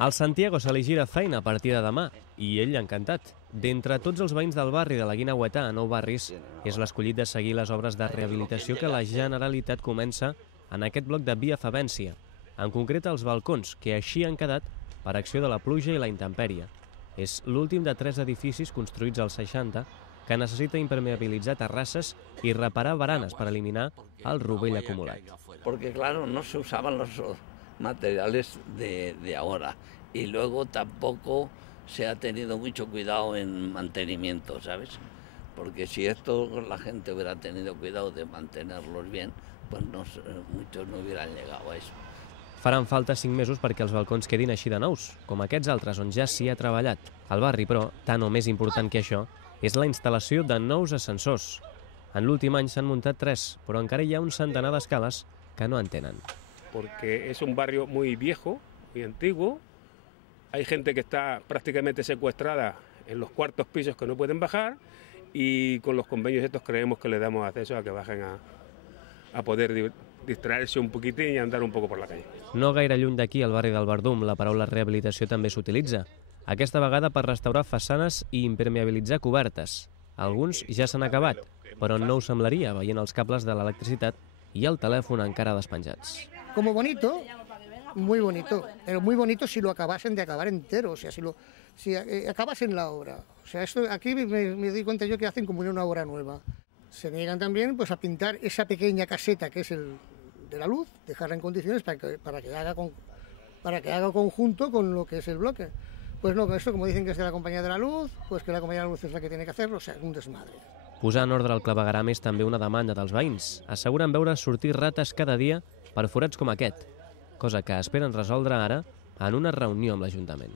Al Santiago se li gira feina a partir de demà i ell encantat. D'entre tots els veïns del barri de la Guineueta, a Nou Barris, és l'escollit de seguir les obres de rehabilitació que la Generalitat comença en aquest bloc de Via Favència, en concret els balcons, que així han quedat per acció de la pluja i la intempèrie. És l'últim de 3 edificis construïts als 60 que necessita impermeabilitzar terrasses i reparar baranes per eliminar el rovell acumulat. Porque claro, no se usaban los materiales de ahora y luego tampoco se ha tenido mucho cuidado en mantenimiento, ¿sabes? Porque si esto la gente hubiera tenido cuidado de mantenerlos bien, pues muchos no hubieran llegado a eso. Faran falta 5 mesos perquè els balcons quedin així de nous, com aquests altres on ja s'hi ha treballat. Al barri, però, tant o més important que això, és la instal·lació de nous ascensors. En l'últim any s'han muntat 3, però encara hi ha un centenar d'escales que no en tenen. Porque es un barrio muy viejo, muy antiguo. Hay gente que está prácticamente secuestrada en los cuartos pisos que no pueden bajar y con los convenios estos creemos que le damos acceso a que bajen a poder distraerse un poquitín y andar un poco por la calle. No gaire lluny d'aquí, al barri del Verdum, la paraula rehabilitació també s'utilitza. Aquesta vegada per restaurar façanes i impermeabilitzar cobertes. Alguns ja s'han acabat, però no ho semblaria veient els cables de l'electricitat i el telèfon encara despenjats. Como bonito, muy bonito, pero muy bonito si lo acabasen de acabar entero, o sea, si acabasen la obra. O sea, esto aquí me doy cuenta yo que hacen como una obra nueva. Se niegan también pues a pintar esa pequeña caseta que es el de la luz, dejarla en condiciones para que haga conjunto con lo que es el bloque. Pues no, esto como dicen que es de la compañía de la luz, pues que la compañía de la luz es la que tiene que hacerlo, o sea, un desmadre. Posar en ordre el clavegueram és també una demanda dels veïns. Asseguren veure sortir rates cada dia per forats com aquest, cosa que esperen resoldre ara en una reunió amb l'Ajuntament.